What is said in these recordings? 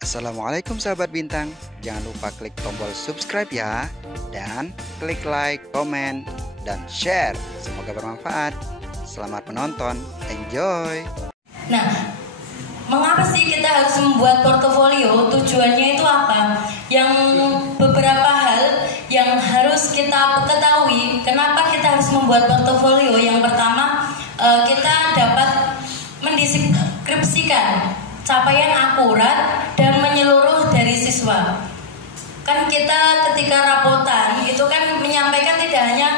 Assalamualaikum sahabat bintang. Jangan lupa klik tombol subscribe ya. Dan klik like, komen, dan share. Semoga bermanfaat. Selamat menonton. Enjoy. Nah, mengapa sih kita harus membuat portofolio? Tujuannya itu apa? Yang beberapa hal yang harus kita ketahui. Kenapa kita harus membuat portofolio? Yang pertama, kita dapat mendeskripsikan capaian akurat dan menyeluruh dari siswa. Kan kita ketika rapotan itu kan menyampaikan tidak hanya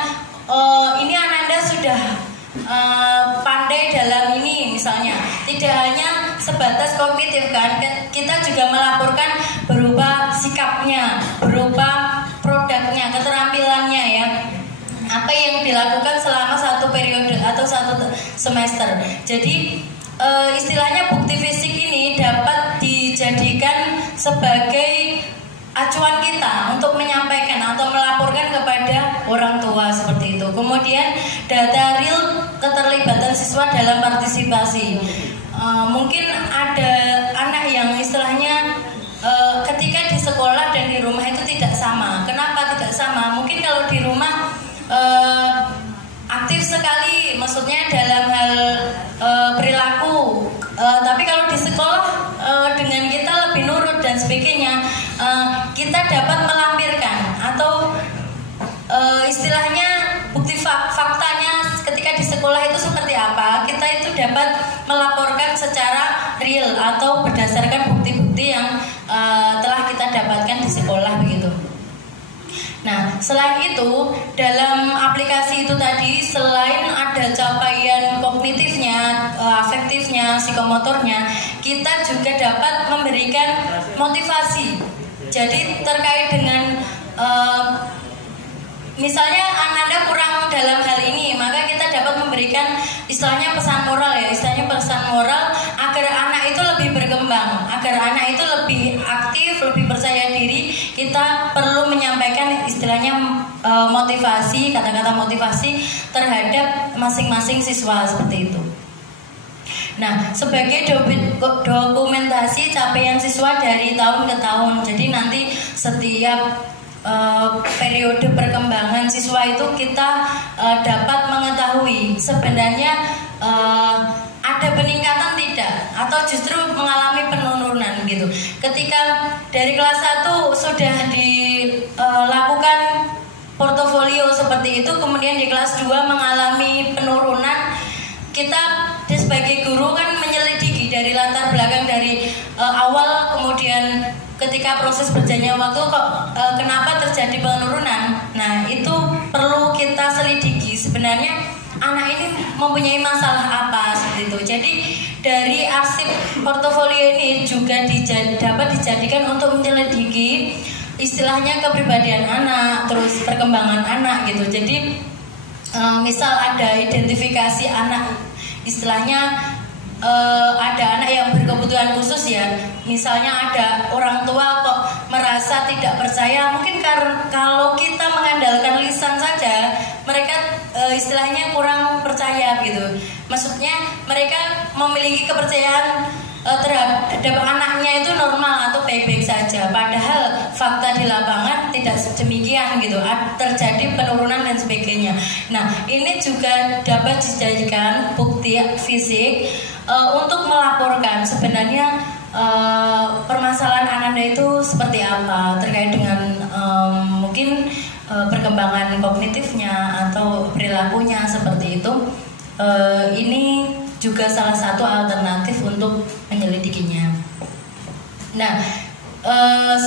ini Ananda sudah pandai dalam ini misalnya, tidak hanya sebatas kognitif kan, kita juga melaporkan berupa sikapnya, berupa produknya, keterampilannya ya, apa yang dilakukan selama satu periode atau satu semester. Jadi istilahnya bukti fisik ini dapat dijadikan sebagai acuan kita untuk menyampaikan atau melaporkan kepada orang tua seperti itu. Kemudian data real keterlibatan siswa dalam partisipasi. Mungkin ada anak yang istilahnya ketika di sekolah dan di rumah itu tidak sama. Kenapa tidak sama? Mungkin kalau di rumah aktif sekali, maksudnya dalam hal perilaku, tapi kalau di sekolah dengan kita lebih nurut dan sebagainya, kita dapat melampirkan atau istilahnya bukti faktanya ketika di sekolah itu seperti apa, kita itu dapat melaporkan secara real atau berdasarkan bukti-bukti yang telah kita dapatkan di sekolah begitu. Nah, selain itu, dalam aplikasi itu tadi, selain ada capaian kognitifnya, afektifnya, psikomotornya, kita juga dapat memberikan motivasi. Jadi terkait dengan misalnya Ananda kurang dalam hal ini, maka kita dapat memberikan istilahnya pesan moral ya, istilahnya pesan moral agar anak itu lebih berkembang, agar anak itu lebih aktif, lebih percaya diri. Kita perlu menyampaikan istilahnya motivasi, kata-kata motivasi terhadap masing-masing siswa seperti itu. Nah, sebagai dokumentasi capaian siswa dari tahun ke tahun. Jadi nanti setiap periode perkembangan siswa itu kita dapat mengetahui sebenarnya ada peningkatan tidak atau justru mengalami penurunan gitu. Ketika dari kelas 1 sudah dilakukan portofolio seperti itu, kemudian di kelas 2 mengalami penurunan, kita sebagai guru kan menyelidiki dari latar belakang dari awal, kemudian ketika proses berjalannya waktu kok kenapa terjadi penurunan. Nah, itu perlu kita selidiki sebenarnya anak ini mempunyai masalah apa seperti itu. Jadi dari arsip portofolio ini juga dapat dijadikan untuk menyelidiki istilahnya kepribadian anak, terus perkembangan anak gitu. Jadi misal ada identifikasi anak, istilahnya ada anak yang berkebutuhan khusus ya, misalnya ada orang tua kok merasa tidak percaya, mungkin kalau kita mengandalkan lisan saja mereka istilahnya kurang percaya gitu. Maksudnya mereka memiliki kepercayaan terhadap anaknya itu normal atau baik-baik saja, padahal fakta di lapangan tidak demikian gitu, terjadi penurunan dan sebagainya. Nah, ini juga dapat dijadikan bukti fisik untuk melaporkan sebenarnya permasalahan Ananda itu seperti apa terkait dengan mungkin perkembangan kognitifnya atau perilakunya seperti itu. Ini juga salah satu alternatif untuk menyelidikinya. Nah,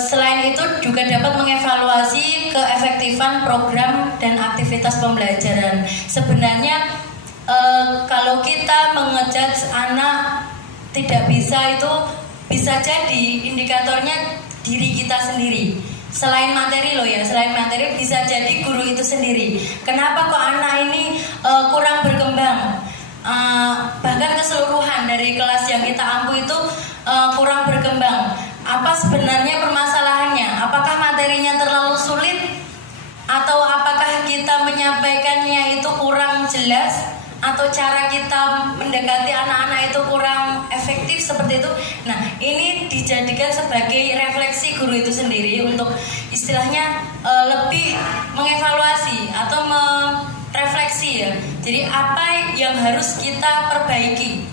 selain itu juga dapat mengevaluasi keefektifan program dan aktivitas pembelajaran. Sebenarnya kalau kita mengejudge anak tidak bisa, itu bisa jadi indikatornya diri kita sendiri. Selain materi loh ya, selain materi bisa jadi guru itu sendiri. Kenapa kok anak ini kurang berkembang? Bahkan keseluruhan dari kelas yang kita ampu itu kurang berkembang. Apa sebenarnya permasalahannya? Apakah materinya terlalu sulit? Atau apakah kita menyampaikannya itu kurang jelas? atau cara kita mendekati anak-anak itu kurang efektif seperti itu. Nah, ini dijadikan sebagai refleksi guru itu sendiri untuk istilahnya lebih mengevaluasi atau merefleksi ya. Jadi apa yang harus kita perbaiki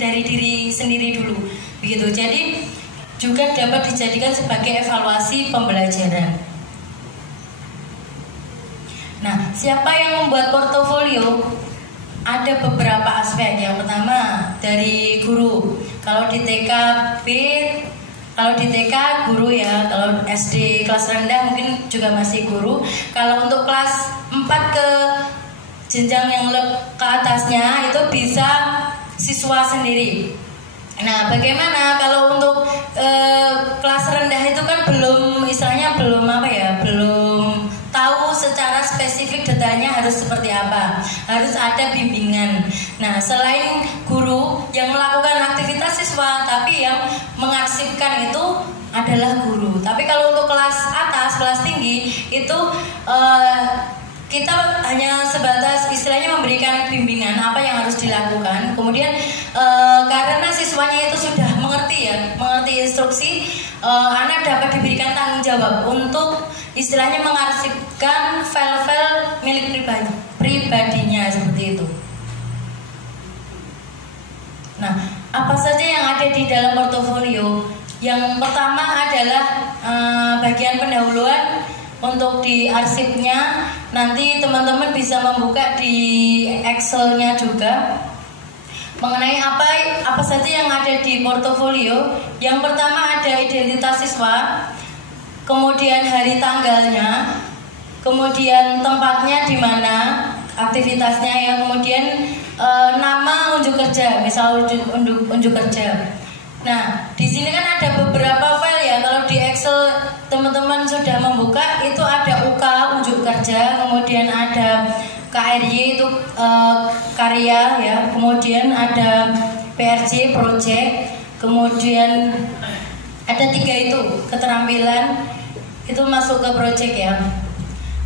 dari diri sendiri dulu, begitu. Jadi juga dapat dijadikan sebagai evaluasi pembelajaran. Nah, siapa yang membuat portofolio? Ada beberapa aspek. Yang pertama dari guru. Kalau di TK guru ya. Kalau SD kelas rendah mungkin juga masih guru. Kalau untuk kelas 4 ke jenjang yang ke atasnya itu bisa siswa sendiri. Nah, bagaimana kalau untuk kelas rendah itu kan belum tahu secara spesifik detailnya harus seperti apa, harus ada bimbingan. Nah, selain guru yang melakukan aktivitas siswa, tapi yang mengarsipkan itu adalah guru. Tapi kalau untuk kelas atas, kelas tinggi itu kita hanya sebatas istilahnya memberikan bimbingan apa yang harus dilakukan. Kemudian karena siswanya itu sudah mengerti instruksi, anak dapat diberikan tanggung jawab untuk istilahnya mengarsipkan file-file milik pribadinya seperti itu. Nah, apa saja yang ada di dalam portofolio? Yang pertama adalah bagian pendahuluan. Untuk di arsipnya nanti teman-teman bisa membuka di Excel-nya juga mengenai apa saja yang ada di portofolio. Yang pertama ada identitas siswa, kemudian hari tanggalnya, kemudian tempatnya di mana aktivitasnya, yang kemudian nama unjuk kerja, misal unjuk kerja. Nah, di sini kan ada beberapa file ya. Kalau di Excel teman-teman sudah membuka, itu ada UK unjuk kerja, kemudian ada KRY itu karya ya, kemudian ada PRJ project, kemudian ada 3 itu keterampilan itu masuk ke project ya.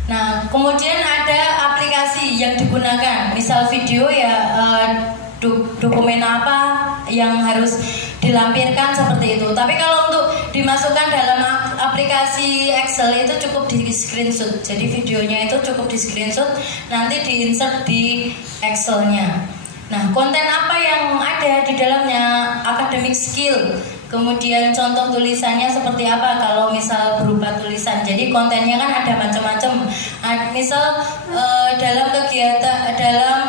Nah, kemudian ada aplikasi yang digunakan, misal video ya, dokumen apa yang harus dilampirkan seperti itu. Tapi kalau untuk dimasukkan dalam aplikasi Excel itu cukup di screenshot. Jadi videonya itu cukup di screenshot, nanti diinsert di Excel-nya. Nah, konten apa yang ada di dalamnya? Academic skill. Kemudian contoh tulisannya seperti apa kalau misal berupa tulisan. Jadi kontennya kan ada macam-macam. Misal dalam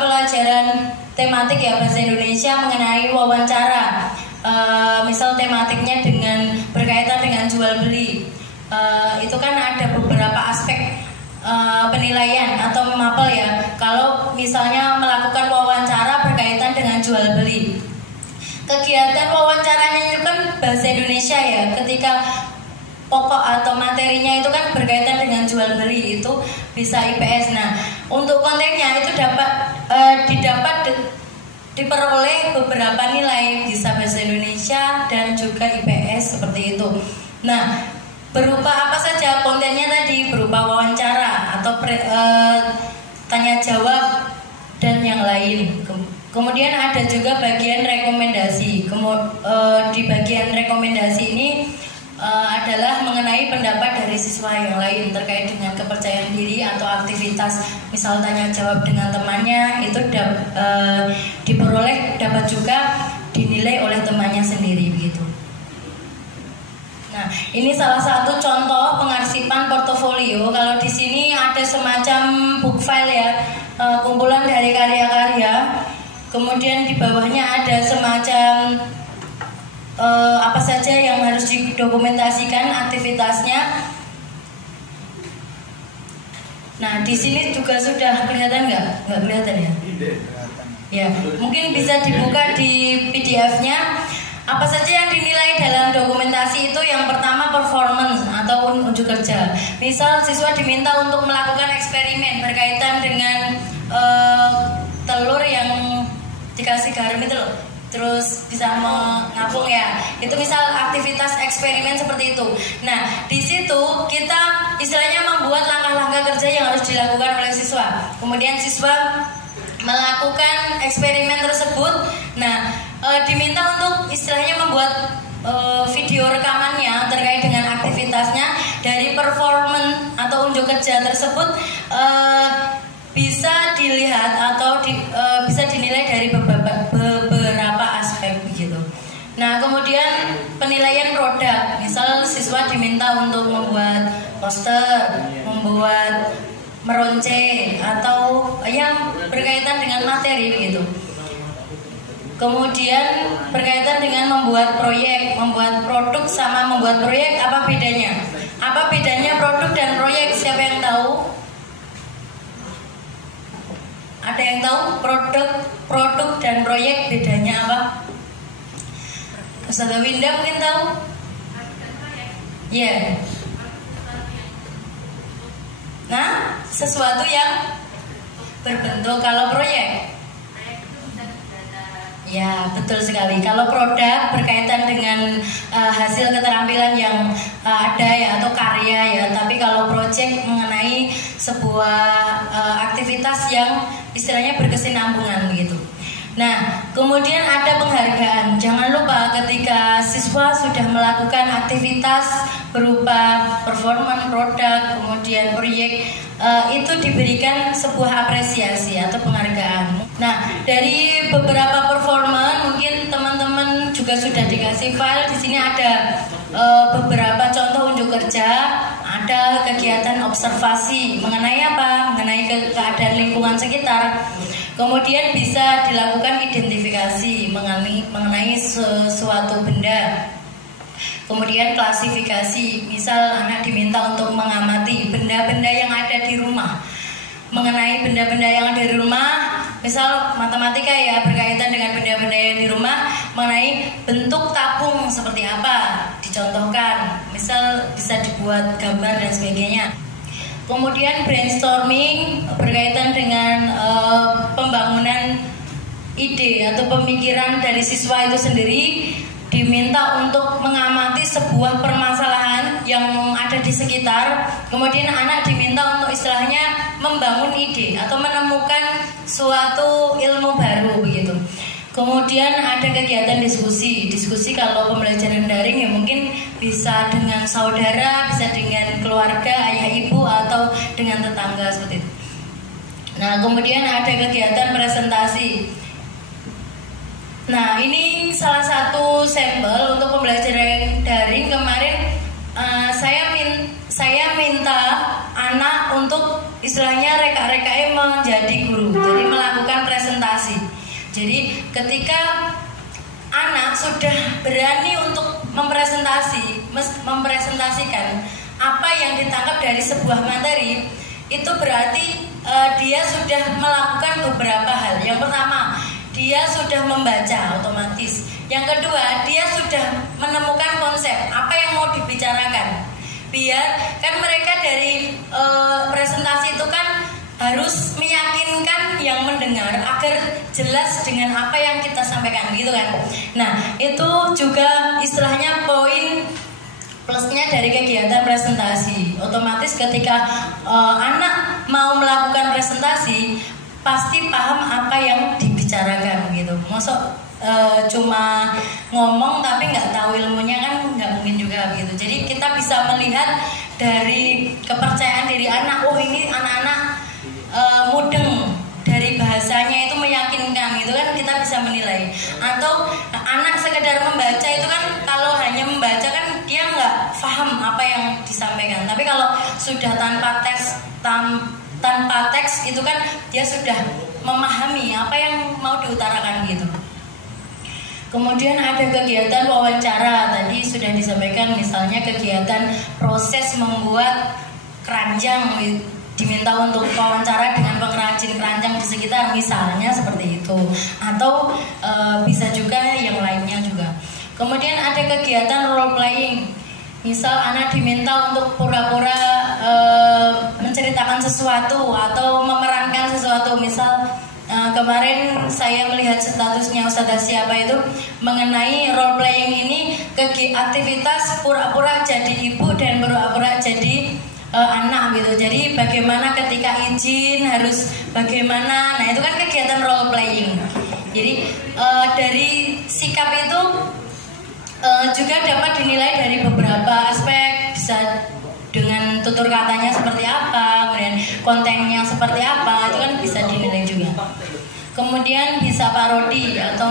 pelajaran tematik ya bahasa Indonesia mengenai wawancara. Misal tematiknya berkaitan dengan jual beli, itu kan ada beberapa aspek penilaian atau mapel ya. Kalau misalnya melakukan wawancara berkaitan dengan jual beli, kegiatan wawancaranya itu kan bahasa Indonesia ya. Ketika pokok atau materinya itu kan berkaitan dengan jual beli, itu bisa IPS. Nah, untuk kontennya itu diperoleh beberapa nilai, bisa bahasa Indonesia dan juga IPS seperti itu. Nah, berupa apa saja kontennya tadi? Berupa wawancara atau tanya jawab dan yang lain. Kemudian ada juga bagian rekomendasi. Di bagian rekomendasi ini adalah mengenai pendapat dari siswa yang lain terkait dengan kepercayaan diri atau aktivitas, misal tanya jawab dengan temannya, itu diperoleh, dapat juga dinilai oleh temannya sendiri begitu. Nah, ini salah satu contoh pengarsipan portofolio. Kalau di sini ada semacam book file ya, kumpulan dari karya-karya. Kemudian di bawahnya ada semacam apa saja yang harus didokumentasikan aktivitasnya. Nah, di sini juga sudah kelihatan nggak? Nggak kelihatan ya? Ya, mungkin bisa dibuka di PDF-nya. Apa saja yang dinilai dalam dokumentasi itu? Yang pertama performance atau unjuk kerja. Misal siswa diminta untuk melakukan eksperimen berkaitan dengan telur yang dikasih garam itu loh, terus bisa mengapung ya. Itu misal aktivitas eksperimen seperti itu. Nah, di situ kita istilahnya membuat langkah-langkah kerja yang harus dilakukan oleh siswa. Kemudian siswa melakukan eksperimen tersebut. Nah, diminta untuk istilahnya membuat video rekamannya terkait dengan aktivitasnya. Dari performan atau unjuk kerja tersebut bisa dilihat atau bisa dinilai dari beberapa aspek begitu. Nah, kemudian penilaian produk, misal siswa diminta untuk membuat poster, membuat meronce atau yang berkaitan dengan materi begitu. Kemudian berkaitan dengan membuat proyek, membuat produk sama membuat proyek, apa bedanya? Apa bedanya produk dan proyek? Siapa yang tahu? Ada yang tahu produk dan proyek bedanya apa? Ustazah Winda mungkin tahu? Iya. Yeah. Nah, sesuatu yang berbentuk. Kalau proyek, ya betul sekali. Kalau produk berkaitan dengan hasil keterampilan yang ada ya atau karya ya. Tapi kalau proyek mengenai sebuah aktivitas yang istilahnya berkesinambungan begitu. Nah, kemudian ada penghargaan. Jangan lupa ketika siswa sudah melakukan aktivitas berupa performan produk, kemudian proyek, itu diberikan sebuah apresiasi atau penghargaan. Nah, dari beberapa performan mungkin teman-teman juga sudah dikasih file. Di sini ada beberapa contoh unjuk kerja, ada kegiatan observasi mengenai apa? Mengenai keadaan lingkungan sekitar. Kemudian bisa dilakukan identifikasi mengenai sesuatu benda. Kemudian klasifikasi, misal anak diminta untuk mengamati benda-benda yang ada di rumah. Mengenai benda-benda yang ada di rumah, misal matematika ya berkaitan dengan benda-benda yang di rumah, mengenai bentuk tabung seperti apa, dicontohkan. Misal bisa dibuat gambar dan sebagainya. Kemudian brainstorming berkaitan dengan pembangunan ide atau pemikiran dari siswa itu sendiri, diminta untuk mengamati sebuah permasalahan yang ada di sekitar. Kemudian anak diminta untuk istilahnya membangun ide atau menemukan suatu ilmu baru begitu. Kemudian ada kegiatan diskusi. Diskusi kalau pembelajaran daring ya mungkin bisa dengan saudara, bisa dengan keluarga, ayah ibu, atau dengan tetangga seperti itu. Nah, kemudian ada kegiatan presentasi. Nah, ini salah satu sampel untuk pembelajaran daring kemarin. Saya minta anak untuk istilahnya reka-rekanya menjadi guru, jadi melakukan presentasi. Jadi ketika anak sudah berani untuk mempresentasikan apa yang ditangkap dari sebuah materi, itu berarti dia sudah melakukan beberapa hal. Yang pertama, dia sudah membaca otomatis. Yang kedua, dia sudah menemukan konsep apa yang mau dibicarakan. Biar kan mereka dari presentasi itu kan harus meyakinkan yang mendengar agar jelas dengan apa yang kita sampaikan gitu kan. Nah, itu juga istilahnya poin plusnya dari kegiatan presentasi. Otomatis ketika anak mau melakukan presentasi, pasti paham apa yang dibicarakan gitu. Masuk cuma ngomong tapi nggak tahu ilmunya kan nggak mungkin juga gitu. Jadi kita bisa melihat dari kepercayaan diri anak. Oh, ini anak-anak mudeng, dari bahasanya itu meyakinkan gitu kan, kita bisa menilai. Atau anak sekedar membaca itu kan, kalau hanya membaca kan dia nggak paham apa yang disampaikan. Tapi kalau sudah tanpa teks itu kan dia sudah memahami apa yang mau diutarakan gitu. Kemudian ada kegiatan wawancara, tadi sudah disampaikan, misalnya kegiatan proses membuat keranjang, diminta untuk wawancara dengan pengrajin keranjang di sekitar, misalnya seperti itu. Atau bisa juga yang lainnya juga. Kemudian ada kegiatan role playing, misal anak diminta untuk pura-pura menceritakan sesuatu atau memerankan sesuatu. Misal kemarin saya melihat statusnya Ustazah siapa itu mengenai role playing ini, aktivitas pura-pura jadi ibu dan pura-pura jadi anak gitu. Jadi bagaimana ketika izin harus bagaimana. Nah itu kan kegiatan role playing. Jadi dari sikap itu juga dapat dinilai dari beberapa aspek, bisa dengan tutur katanya seperti apa, kemudian kontennya seperti apa, itu kan bisa dinilai juga. Kemudian bisa parodi atau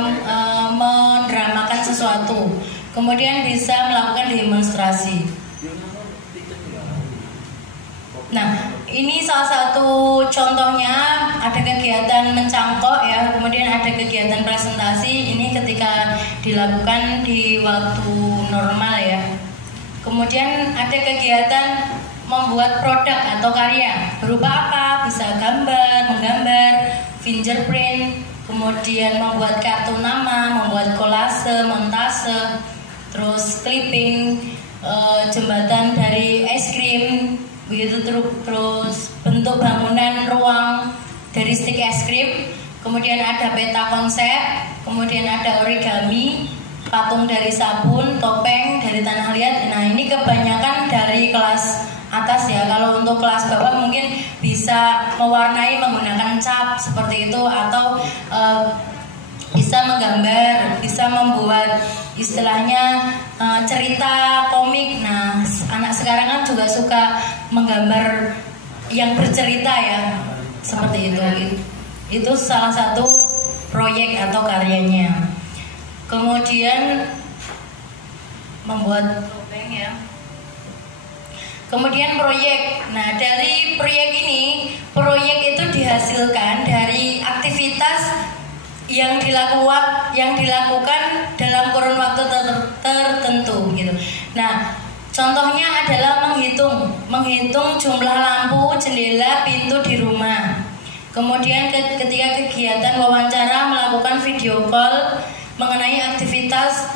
mendramakan sesuatu. Kemudian bisa melakukan demonstrasi. Nah, ini salah satu contohnya, ada kegiatan mencangkok ya, kemudian ada kegiatan presentasi. Ini ketika dilakukan di waktu normal ya. Kemudian ada kegiatan membuat produk atau karya. Berupa apa? Bisa gambar, menggambar, fingerprint, kemudian membuat kartu nama, membuat kolase, montase, terus clipping, jembatan dari es krim, begitu terus bentuk bangunan ruang dari stick es krim, kemudian ada peta konsep, kemudian ada origami, patung dari sabun, topeng dari tanah liat. Nah ini kebanyakan dari kelas atas ya. Kalau untuk kelas bawah mungkin bisa mewarnai menggunakan cat seperti itu, atau bisa menggambar, bisa membuat istilahnya cerita komik. Nah anak sekarang kan juga suka menggambar yang bercerita ya, seperti itu. Itu salah satu proyek atau karyanya. Kemudian membuat topeng ya. Kemudian proyek. Nah, dari proyek ini, proyek itu dihasilkan dari aktivitas yang dilakukan dalam kurun waktu tertentu gitu. Nah, contohnya adalah menghitung jumlah lampu, jendela, pintu di rumah. Kemudian ketika kegiatan wawancara, melakukan video call mengenai aktivitas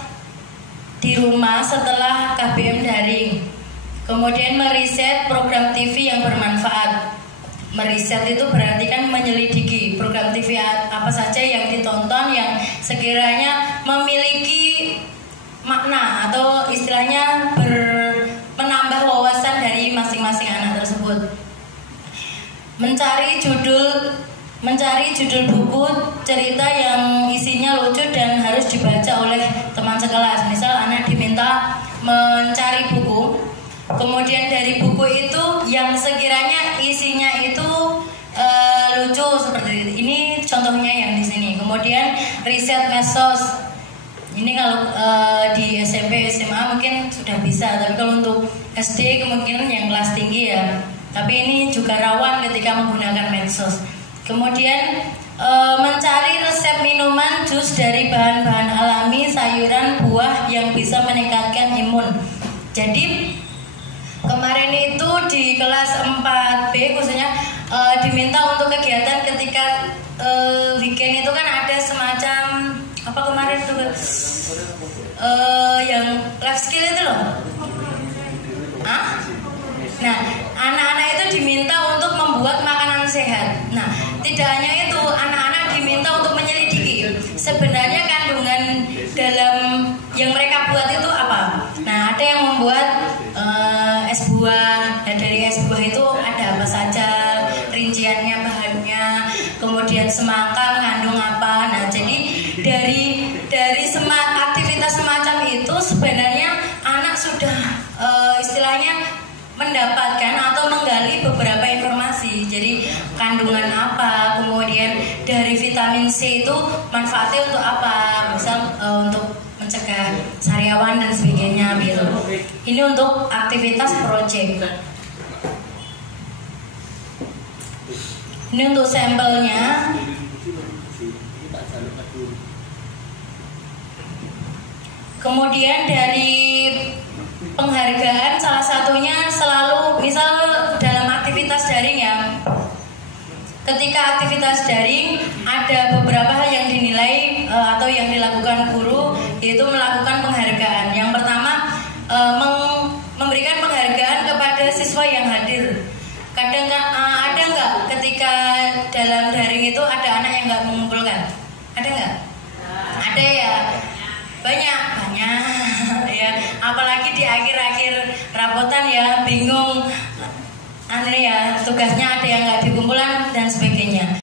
di rumah setelah KBM daring. Kemudian meriset program TV yang bermanfaat. Meriset itu berarti kan menyelidiki program TV apa saja yang ditonton yang sekiranya memiliki makna atau istilahnya menambah wawasan dari masing-masing anak tersebut. Mencari judul buku cerita yang isinya lucu dan harus dibaca oleh teman sekelas. Misal anak diminta mencari buku, kemudian dari buku itu yang sekiranya isinya itu lucu seperti itu. Ini contohnya yang di sini. Kemudian riset medsos. Ini kalau di SMP SMA mungkin sudah bisa, tapi kalau untuk SD kemungkinan yang kelas tinggi ya. Tapi ini juga rawan ketika menggunakan medsos. Kemudian mencari resep minuman jus dari bahan-bahan alami, sayuran, buah yang bisa meningkatkan imun. Jadi kemarin itu di kelas 4B khususnya diminta untuk kegiatan ketika weekend itu kan ada semacam apa kemarin tuh yang life skill itu loh. Nah, anak-anak itu diminta untuk membuat makanan sehat. Nah, tidak hanya itu, anak-anak diminta untuk menyelidiki sebenarnya kandungan dalam yang mereka buat itu apa. Nah, ada yang membuat es buah. Dan dari es buah itu ada apa saja, rinciannya, bahannya, kemudian semangka mengandung apa. Nah, jadi dari aktivitas semacam itu sebenarnya anak sudah istilahnya mendapatkan atau menggali beberapa informasi. Jadi kandungan apa, kemudian dari vitamin C itu manfaatnya untuk apa, misal untuk mencegah sariawan dan sebagainya gitu. Ini untuk aktivitas project. Ini untuk sampelnya. Kemudian dari penghargaan salah satunya selalu misal dalam aktivitas daring ya. Ketika aktivitas daring ada beberapa hal yang dinilai atau yang dilakukan guru, yaitu melakukan penghargaan. Yang pertama memberikan penghargaan kepada siswa yang hadir. Kadang ada nggak ketika dalam daring itu ada anak yang nggak mengumpulkan? Ada nggak? Ada ya. Banyak ya, apalagi di akhir-akhir rapotan ya, bingung ini ya, tugasnya ada yang nggak di kumpulan dan sebagainya.